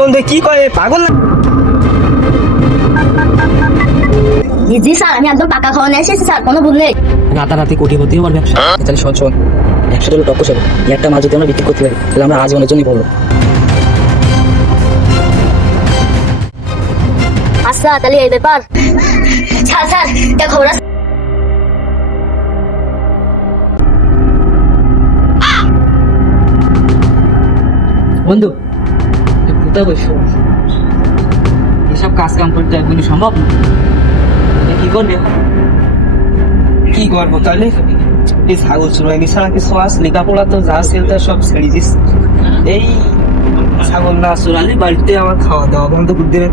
বন্ধু কি করে পাগল না? জি স্যার, আমি একদম টাকা খাওয়ানো এসেছি স্যার, কোনো ভুল নেই। রাতারাতি কোটিপতি হবার ব্যবসা। তাহলে শোন শোন, একশো ডলার টক্কর যাবে, একটা মাল যদি আমরা বিক্রি করতে পারি তাহলে আমরা আজীবনের জন্যই বলবো। আচ্ছা তাহলে এই ব্যাপার। স্যার স্যার একটা খবর আছে। বন্ধু কোথায় বসে এসব কাজ কাম করতে একদিনই সম্ভব না। কি করবে? কি করবো তাহলে? এই ছাগল চুরাই ছাড়া কিছু আস, লেখাপড়া তো যা ছিল তা সব ছেড়ে দিস। এই ছাগল না চুরালে বাড়িতে আমার খাওয়া দাওয়া বন্ধ করে দেবে।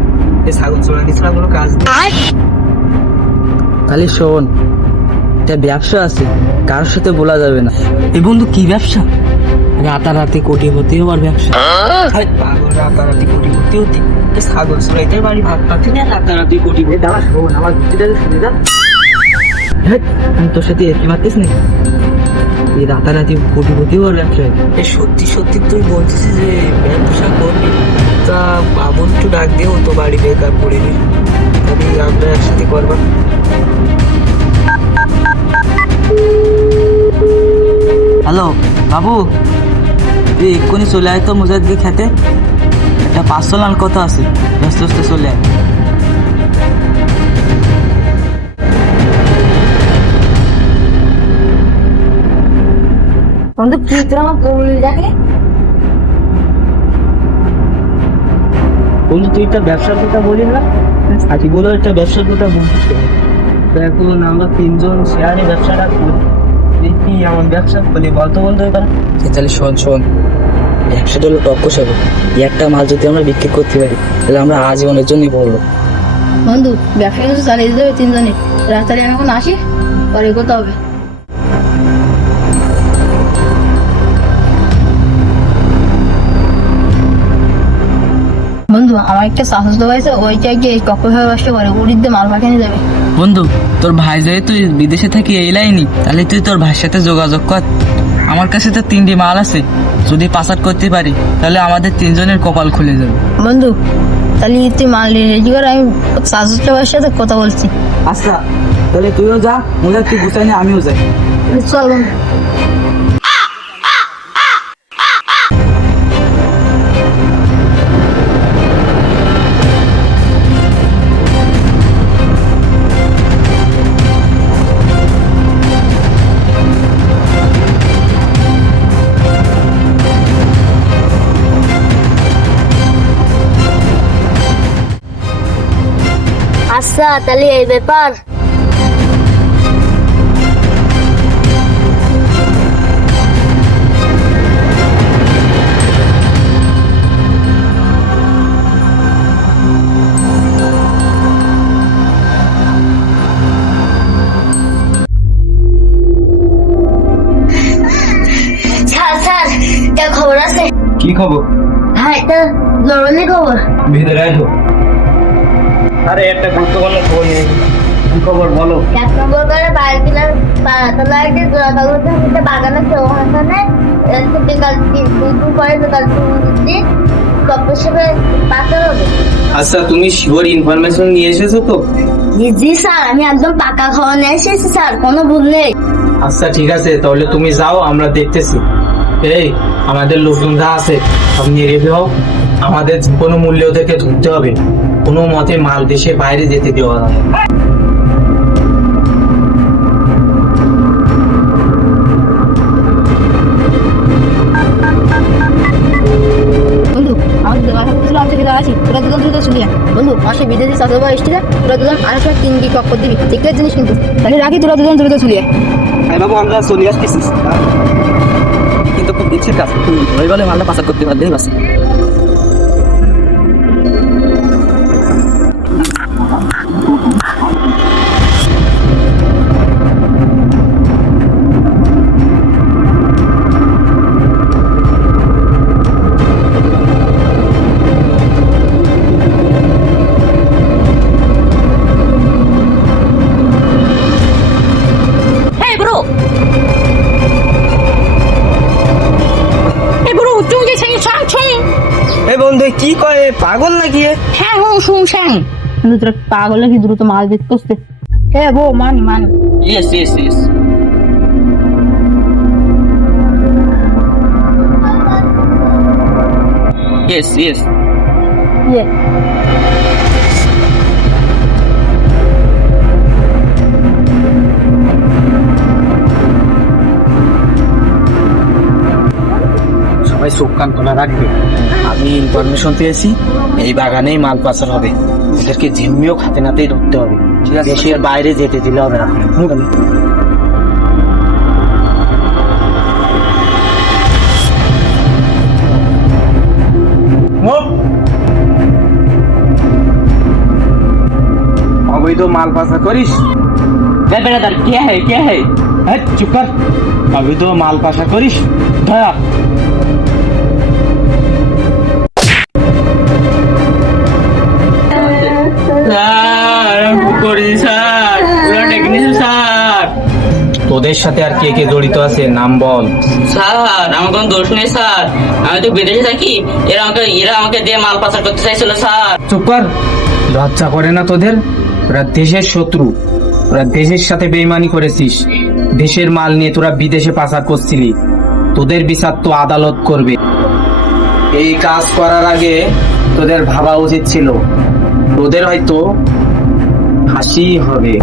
এই ছাগল চুরাই ছাড়া কোনো কাজ নেই। তাহলে শোন, একটা ব্যবসা আছে, কারোর সাথে বলা যাবে না। এই বন্ধু কি ব্যবসা? রাতারাতি কোটিপতি হবার ব্যবসা। পাগল, রাতারাতি কোটিপতি হতি? এই ছাগল চুরাইতে বাড়ি ভাত পাচ্ছি না, রাতারাতি কোটিপতি। দাঁড়া শোন, আমার বুদ্ধিটা শুনে যা। আমি তোর সাথে এর কি মারতিস নাকি? এই রাতারাতি কোটিপতি হবার ব্যবসা। এই সত্যি সত্যি তুই বলছিস যে ব্যবসা করবি? তা বাবুন একটু ডাক দিয়ে তো বাড়ি বেকার পড়ে নি, তাহলে আমরা একসাথে করবা। হ্যালো বাবু, তুই এক্ষুনি চলে আয় তো মুজাদ্দি খেতে, একটা 500 লাল কথা আছে, ব্যস্ত ব্যস্ত চলে আয়। বন্ধু কি তোর আমার বল দেখে? বন্ধু তুই একটা ব্যবসার কথা বলি না, আজকে বলো একটা ব্যবসার কথা বলছিস। এখন আমরা তিনজন শেয়ারে ব্যবসাটা করি, দেখি আমার ব্যবসা বলি বলতো বন্ধু এবার। তাহলে শোন শোন, 100 ডলার টক্কর যাবে, একটা মাল যদি আমরা বিক্রি করতে পারি তাহলে আমরা আজীবনের জন্যই বলবো। বন্ধু ব্যবসা কিন্তু চালিয়ে দিতে হবে তিনজনে। রাতারে আমি এখন আসি, পরে কথা হবে। বন্ধু আমার একটা শাশুড় তো হয়েছে, ওইটা গিয়ে টক্কর হয়ে আসতে পারে, উড়ির দিয়ে মাল পাঠিয়ে যাবে। বন্ধু তোর ভাই যদি তুই বিদেশে থাকি এই লাইনি, তাহলে তুই তোর ভাইয়ের সাথে যোগাযোগ কর। আমার কাছে তো 3টি মাল আছে, যদি পাচার করতে পারি তাহলে আমাদের তিনজনের কপাল খুলে যাবে। বন্ধু তাহলে তুই মাল রেডি কর, আমি শাশুড়ির সাথে কথা বলছি। আচ্ছা তাহলে তুইও যা, মুজাদ তুই গুছাই নে, আমিও যাই। চল বন্ধু। আচ্ছা তাহলে এই ব্যাপার। স্যার স্যার একটা খবর আছে। কি খবর? হ্যাঁ একটা জরুরি খবর। ভিতরে আসো। আরে একটা গুরুত্বপূর্ণ খবর নিয়ে। কি খবর বলো? 1 নম্বর করে বাড়ি কিনার পাড়াতলায় যে জোড়াতাগুলোতে বাগান আছে, ওখানে বিকাল 3 দিন পরে বিকাল 3 দিন কপ্পর সাথে পাচার হবে। আচ্ছা তুমি শিওর ইনফরমেশন নিয়ে এসেছো তো? জি স্যার, আমি একদম টাকা খাওয়ানো এসেছি স্যার, কোনো ভুল নেই। আচ্ছা ঠিক আছে, তাহলে তুমি যাও, আমরা দেখতেছি। এই আমাদের লোকজন যা আছে সব নিয়ে রেডি হও, আমাদের কোনো মূল্য থেকে ধরতে হবে, কোনো মতে মাল দেশে বাইরে যেতে দেওয়া যাবে না। বন্ধু আমাদের আমি থেকে আছি, তোরা দুজন দ্রুত চলে যা। বন্ধু পাশে বিদেশি চাষাবা এসছে, তোরা দুজন আরেকটা 3 কপ্পর দিবি, টিকলের জিনিস কিন্তু। তাহলে রাখি, তোরা দুজন দ্রুত চলে যা। হ্যাঁ বাবু, আমরা চলে আসতেছি। কিন্তু খুব ইচ্ছের কাজ, ওই বলে মালটা পাচার করতে পারলেই বাস। Hey bro, 中间前一长城。বন্ধু কি কয় পাগল নাকি এ? হ্যাঁ হো শুনছেন কিন্তু তোরা পাগল নাকি দ্রুত মাল দিতে করতে হ্যাঁ বউ মান মান yes yes yes yes yes ইয়ে সবাই চোখ কান খোলা রাখবে। আমি ইনফরমেশন পেয়েছি এই বাগানেই মাল পাচার হবে, এদেরকে ঝিম্মিও খাতে নাতেই ধরতে হবে, দেশের বাইরে যেতে দিলে হবে না। অবৈধ মাল পাচার করিস? বেড়াদার কে হে কে হে হ্যাঁ চুপ কর, অবৈধ মাল পাচার করিস ধরা। স্যার করি স্যার পুরো টেকনিশিয়ান স্যার। তোদের সাথে আর কে কে জড়িত আছে নাম বল। স্যার আমার কোনো দোষ নেই স্যার, আমি তো বিদেশে থাকি, এরা আমাকে দিয়ে মাল পাচার করতে চাইছিল স্যার। চুপ কর, লজ্জা করে না তোদের? তোরা দেশের শত্রু, তোরা দেশের সাথে বেইমানি করেছিস, দেশের মাল নিয়ে তোরা বিদেশে পাচার করছিলি, তোদের বিচার তো আদালত করবে। এই কাজ করার আগে তোদের ভাবা উচিত ছিল তোদের হয়তো ফাঁসি হবে।